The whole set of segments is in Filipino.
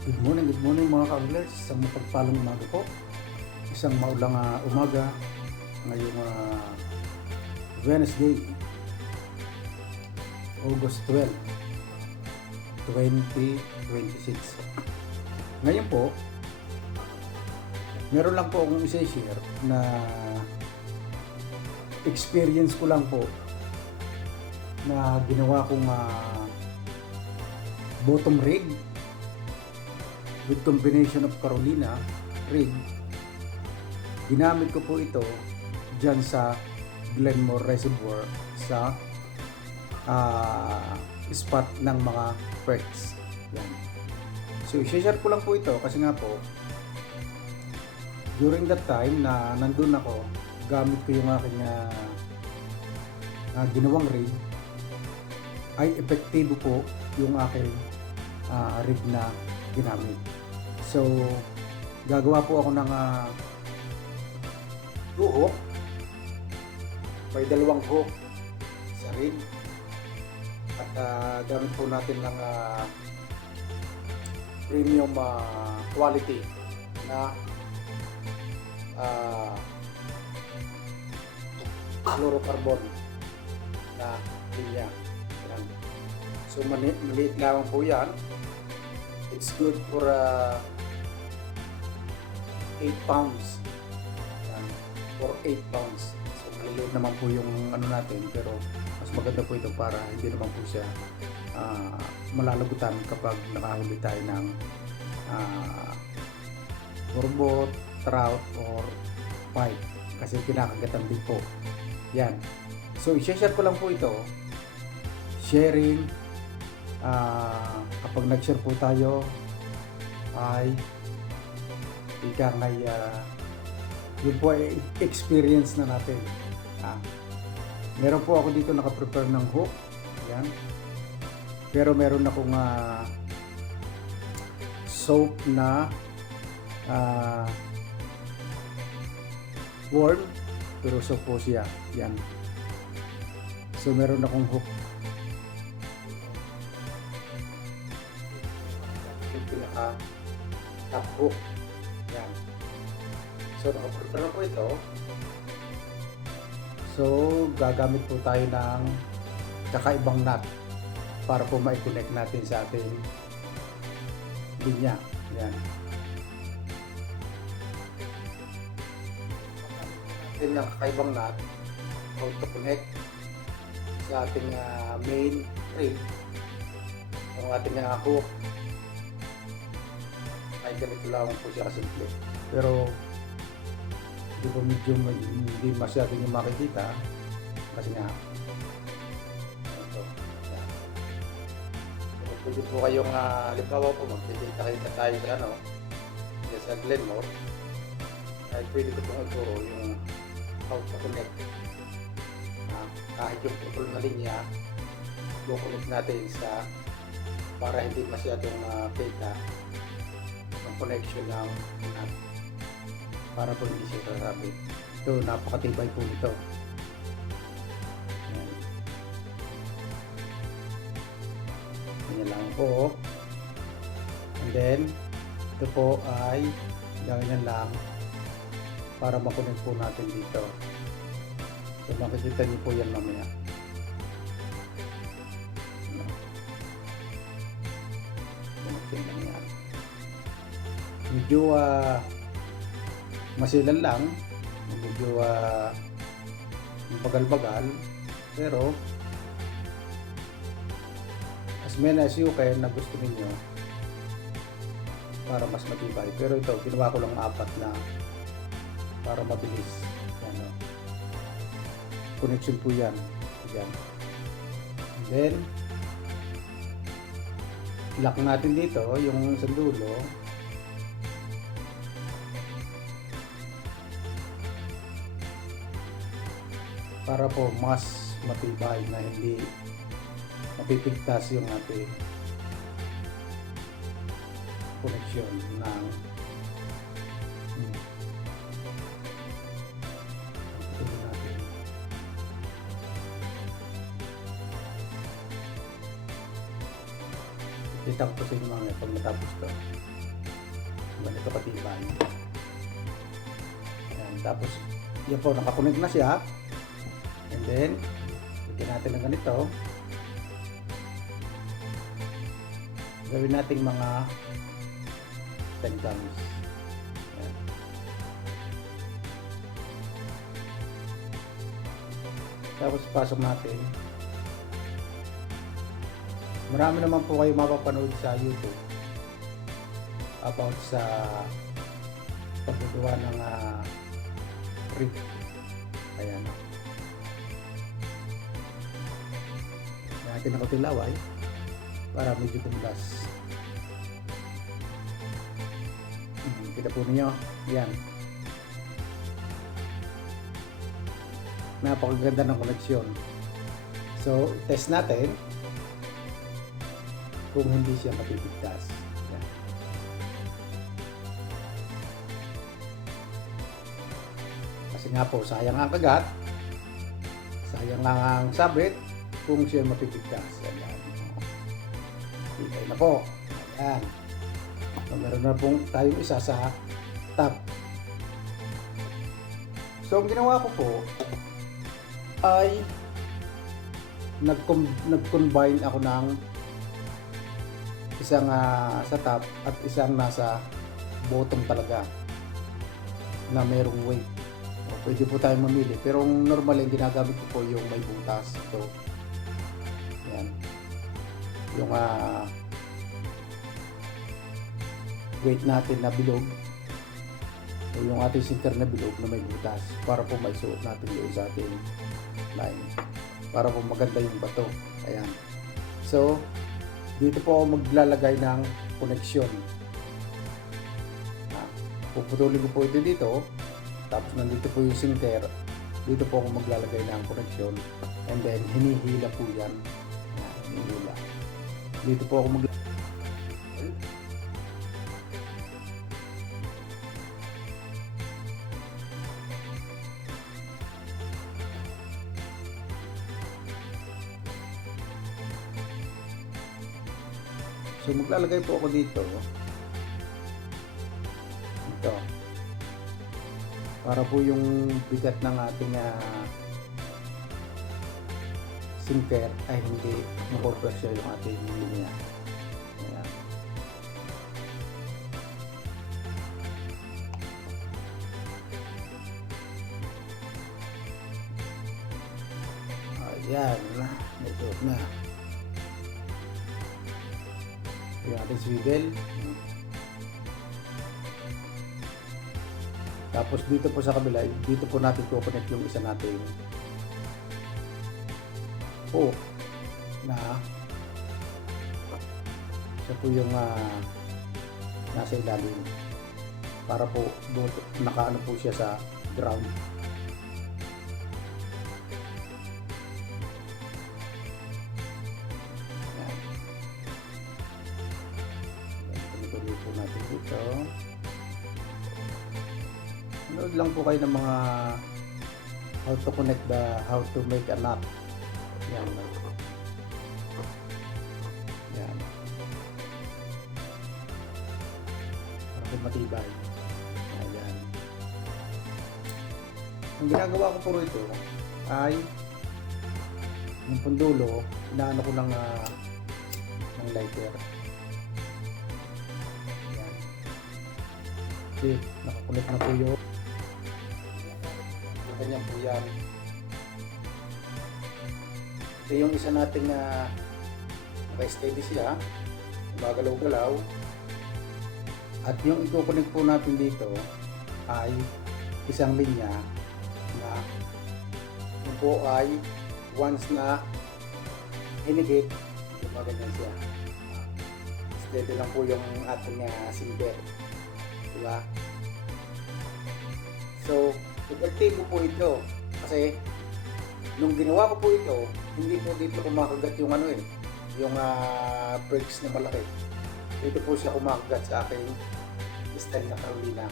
Good morning mga ka-anglers. Isang mapagpalang umaga po. Isang maulang umaga ngayong Wednesday, August 12, 2026. Ngayon po, meron lang po akong i-share na experience ko lang po na ginawa kong bottom rig with combination of Carolina rig. Ginamit ko po ito dyan sa Glenmore Reservoir sa spot ng mga perks. Yan. So, i-share ko lang po ito kasi nga po during that time na nandun ako, gamit ko yung aking ginawang rig, ay epektibo po yung aking rig na ginamit. So, gagawa po ako ng 2 hook. May 2 hook sa rig. At gamit po natin ng premium quality na fluorocarbon na linya. Yan. So, maliit lamang po yan. It's good for 8 pounds. Yan. For 8 pounds. So, maliliit naman po yung ano natin, pero mas maganda po ito para hindi naman po siya malalagutan kapag nakahuli tayo ng burbot, trout, or pike. Kasi kinakagatan din po. Yan. So, i-share ko lang po ito. Sharing. Kapag nag-share po tayo ay ika ngay yun po ay experience na natin. Meron po ako dito nakaprepare ng hook. Yan. Pero meron akong soap na worm, pero soap po siya. Yan. So meron akong hook. Yung pinaka top hook. Yan. So nakaprepare na po ito. So gagamit po tayo ng kakaibang nut para po ma-connect natin sa ating linya. Yan. Yan yung kakaibang nut how to connect sa ating main rig. Ang ating hook ay ganito lang po siya kasimple. Pero di ba medyo hindi masyado yung makikita kasi nga ito. Yan. So, pwede po kayong halimbawa po magkikita-kita tayo sa sa Glenmore, ay pwede ko pong ituro yung how to connect. Kahit yung putol na linya, connect natin sa para hindi masyadong kita ang connection ng nut para po hindi siya sasabit. Ito, napakatibay po nito. Ayan. Ganyan lang po. And then, ito po ay ganyan lang para makonect po natin dito. So, makikita niyo po yan mamaya. Connection lang yan. Medyo masilan lang, medyo bagal-bagal, pero as many as you can na gusto niyo para mas matibay. Pero ito, ginawa ko lang 4 na para mabilis. Connection po yan. Yan. And then lock natin dito yung sa dulo. Para po mas matibay na hindi mapipigtas yung ating connection ng natin. Kita ko sa inyo mga pag matapos to. Ganito katibay. Ayan. Tapos, yan po, nakakunig na siya. And then, lagyan natin ng ganito. Gawin natin mga 10 grams. Ayan. Tapos, pasok natin. Marami naman po kayo mapapanood sa YouTube about sa paggawa ng rib. Ayan. Natin ako tilaway para medyo tumlas. Kita po ninyo. Yan. Napakaganda ng koneksyon. So, test natin kung hindi siya mapipigtas. Yan. Kasi nga po, sayang ang kagat, sayang ang sabit kung siya mapipigtas. Yan. Hintay na po. Ayan. So, meron na pong tayong isa sa top. So, ang ginawa ko po ay nag-combine ako ng isang sa top at isang nasa bottom talaga na merong weight. O, pwede po tayong mamili, pero normal yung ginagamit ko po yung may butas. Ito. Yan. Yung weight natin na bilog o yung ating sinker na bilog na may butas para po may suot natin doon sa ating line para po maganda yung bato. Ayan. So, dito po ako maglalagay ng koneksyon. Puputulin ko po ito dito. Tapos nandito po yung sinker. Dito po ako maglalagay ng koneksyon. And then, hinihila po yan. Hinihila. Dito po ako maglalagay. So maglalagay po ako dito ito para po yung bigat ng ating sinker ay hindi makopresyo yung ating linya. Ayan. Ayan na, ito na yung ating swivel. Tapos dito po sa kabila, dito po natin i-connect yung isa natin hook na siya po yung nasa ilalim para po nakaano po siya sa ground. Natin dito. Nood lang po kayo ng mga how to connect how to make a knot. Yan. Yan. Para matibay. Ayan. Ang ginagawa ko po ito ay yung pundulo, inaano ko ng lighter. Okay, nakakulit na po yun. Ganyan po yan. Ito yung isa nating naka-steady siya. Magalaw-galaw. At yung i-connect po natin dito ay isang linya na yun po ay once na hinigit, ganyan siya. Steady lang po yung ating silver. Diba? So, epektibo po ito kasi nung ginawa ko po ito, hindi po dito kumakagat yung yung perks na malaki. Dito po siya kumakagat sa aking style na Carolina.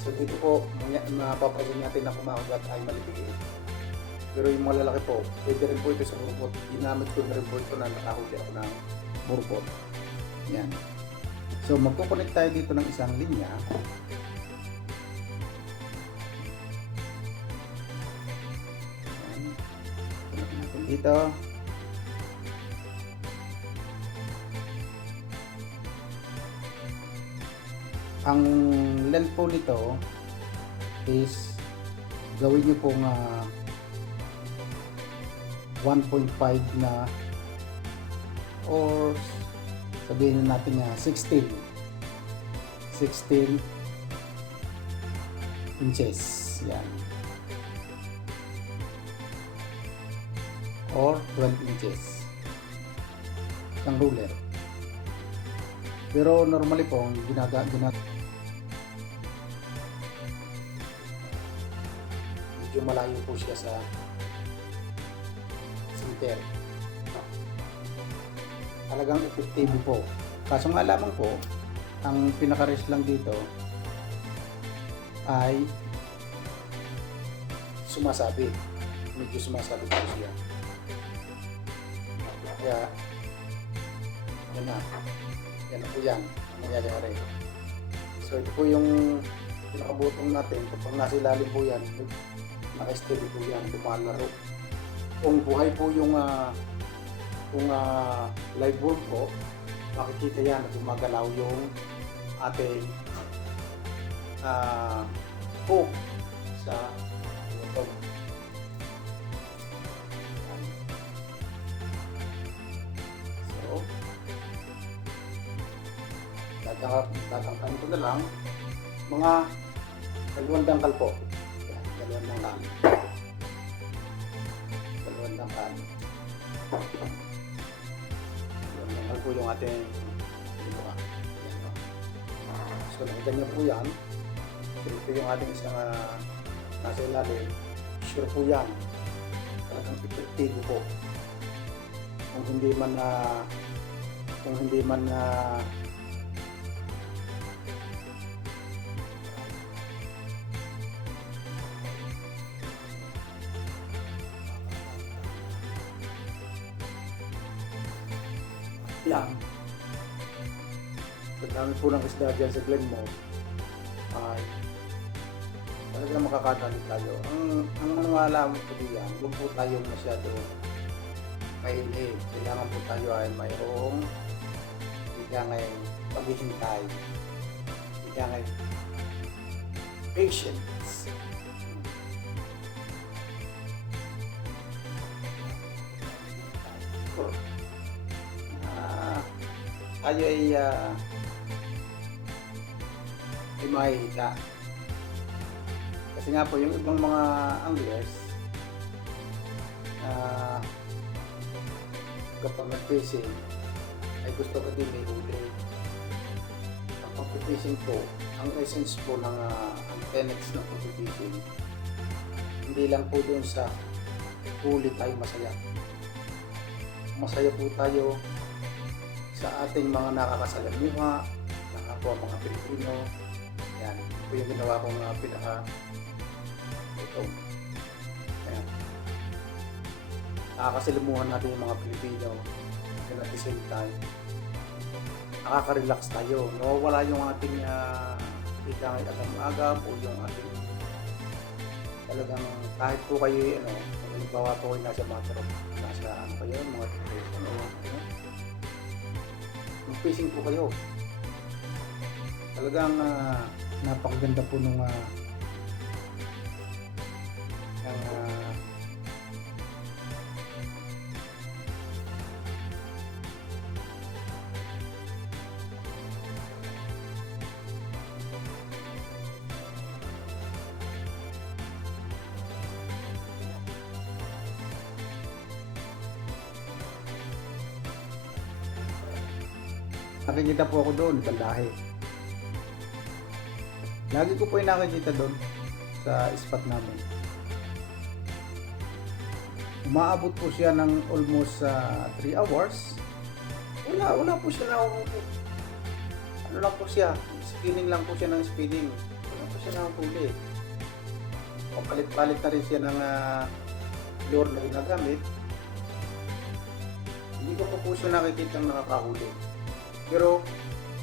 So dito po mapapansin natin na kumakagat ay maliliit. Pero yung malalaki po, pwede rin po ito sa burbot. Ginamit ko na rin po ito na nakahuli ako ng burbot. Yan. So magko-connect tayo dito ng isang linya. Connect natin dito. Ang length po nito is gawin nyo pong 1.5 na, or sabihin natin 16 inches, yan, or 12 inches ng ruler. Pero normally po medyo malayo po siya sa center. Talagang epektibo po. Kaso nga lamang po, ang pinaka-risk lang dito ay sumasabi. Medyo sumasabi po siya. Kaya, yan na. Yan na po yan. Ang nangyayari. So, ito po yung pinakabutong natin. Kapag nasa ilalim po yan, naka-steady po yan. Lumalaro. Kung buhay po yung live bulb po, makikita yan na gumagalaw yung ating hook sa button. So, tatangkain ko na lang mga 2 dangkal po. Yan, 2 dangkal. 2 dangkal. Dangkal po yung ating ginawa. So, nakaganyan po yan. So, ito yung ating isang nasa ilalim. Sure po yan. Talagang epektibo po. Kung hindi man yan. Sa dami po ng isda dyan sa Glenmore ay talagang makakadali tayo. Ang alam po diyan, huwag po tayo masyado mainit. Kailangan po tayo ay mayroong higangay paghihintay, higangay patience. Tayo ay mahihika. Kasi nga po yung ibang mga anglers kapag nag-fishing ay gusto ko din may huli. Ang pag-fishing po, ang essence po ng ang tenets ng pag-fishing, hindi lang po doon sa huli tayo masaya. Masaya po tayo sa ating mga nakakasalamuha, nakakapwa mga Pilipino. Yan, ito yung ginawa kong ito. Ayan. Nakakasalamuhan natin yung mga Pilipino, and at the same time nakaka-relax tayo. Nawawala yung ating ikangay agam-agam o yung ating talagang kahit po kayo halimbawa po kayo nasa matter of nasa kayo, mga depression o mag-fishing po kayo. Talagang napakaganda po nung nakikita po ako doon, bandahe. Lagi ko po yung nakikita doon sa spot namin. Umaabot po siya ng almost 3 hours. Wala po siya nahuhuli. Ano lang po siya, spinning lang po siya ng spinning. Wala po siya nahuhuli. Palit-palit na rin siya ng lure na ginagamit. Hindi ko po siya nakikita ng nakakahuli. Pero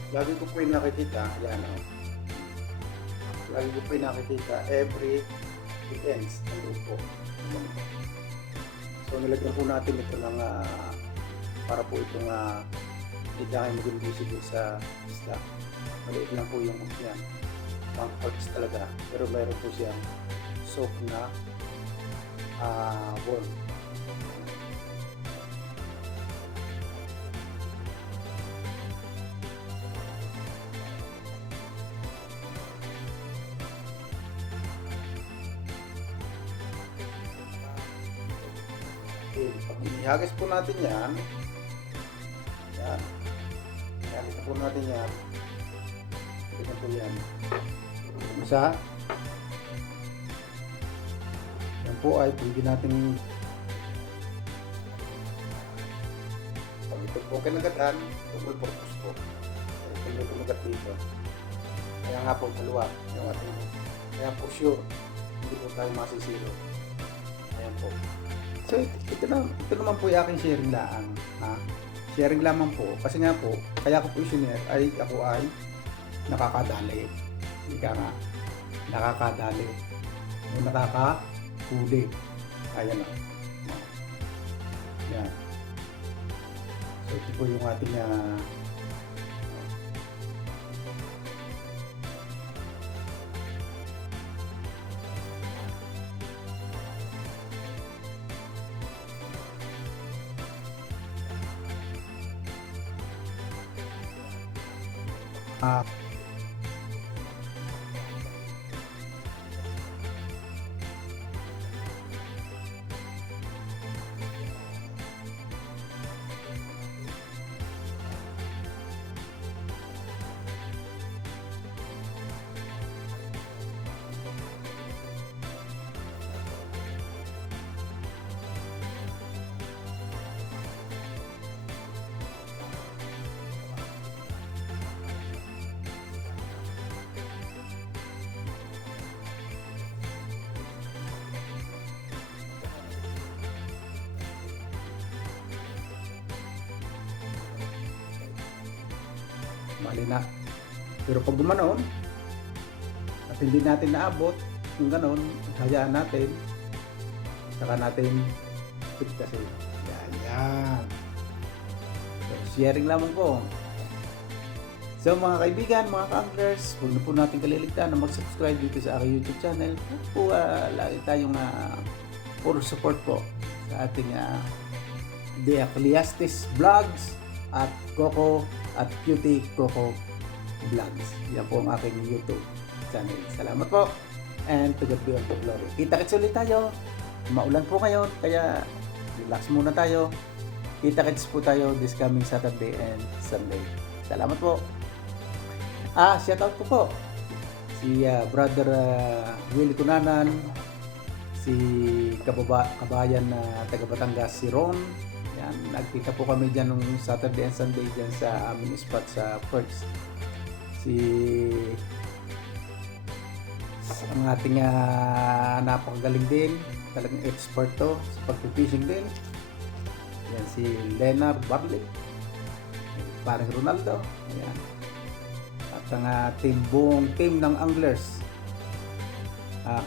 Lagi ko po yung nakikita, yan o. Lagi ko po yung nakikita every weekends nandun po. So nilagyan po natin ito ng para po itong hindi tayo maging visible sa isla. Maliit lang po yung yan. Pang parts talaga. Pero mayroon po siyang soap na wall. Okay, pag ihagis po natin yan, ihagis na po natin yan, ito po yan, isa, yan po ay pwede natin, pag ito po kinagatan, double purpose po, ito may kumagat dito, kaya nga po dalawa, yung ating, kaya po sure, hindi po tayo masisiro, ayan po. So ito naman po yung aking sharing lang, sharing lamang po, kasi nga po, kaya ko po isinare ay ako ay nakakadali, ika nga, nakakadali, o nakakahuli, ayan o, yan. So ito po yung ating mali na. Pero pag gumanon at hindi natin naabot kung ganon, hayaan natin, saka natin pigtasin. Yan. So, sharing lamang po. So mga kaibigan, mga ka-anglers, huwag na po natin kaliligtaan na mag-subscribe dito sa aking YouTube channel. Po, lagi tayong puro support po sa ating The Ecclesiastes Vlogs at Coco at Cutie Coco Vlogs. Yan po ang aking YouTube channel. Salamat po. And to God be all the glory. Kita-kits ulit tayo. Maulan po ngayon, kaya relax muna tayo. Kita-kits po tayo this coming Saturday and Sunday. Salamat po. Shoutout po po. Si Brother Willie Cunanan, si kabayan na taga Batangas, si Ron. Yan, nagkita po kami dyan nung Saturday and Sunday dyan sa aming spot sa Perks. Ang ating napakagaling din, talagang expert to sa pag-fishing din. Yan si Leonard Barley, parang Ronaldo. Ayan. At ang buong team ng anglers,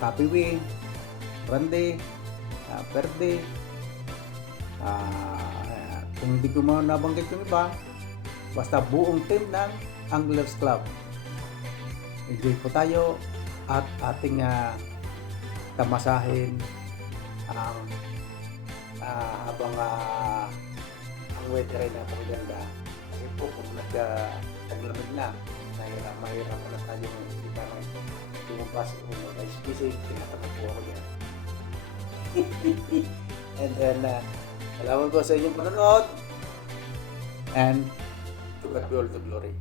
Kapiwi, Randy, Perde, kung hindi ko nabanggit yung iba, basta buong team ng Anglers Club. Enjoy po tayo at ating tamasahin habang ang weather ay napakaganda. Kasi po kung naglamig na, mahirap na tayo hindi pa lumabas kung ice fishing, tinatanong po ako yan. And then salamat po sa inyong panonood and to God be all the glory.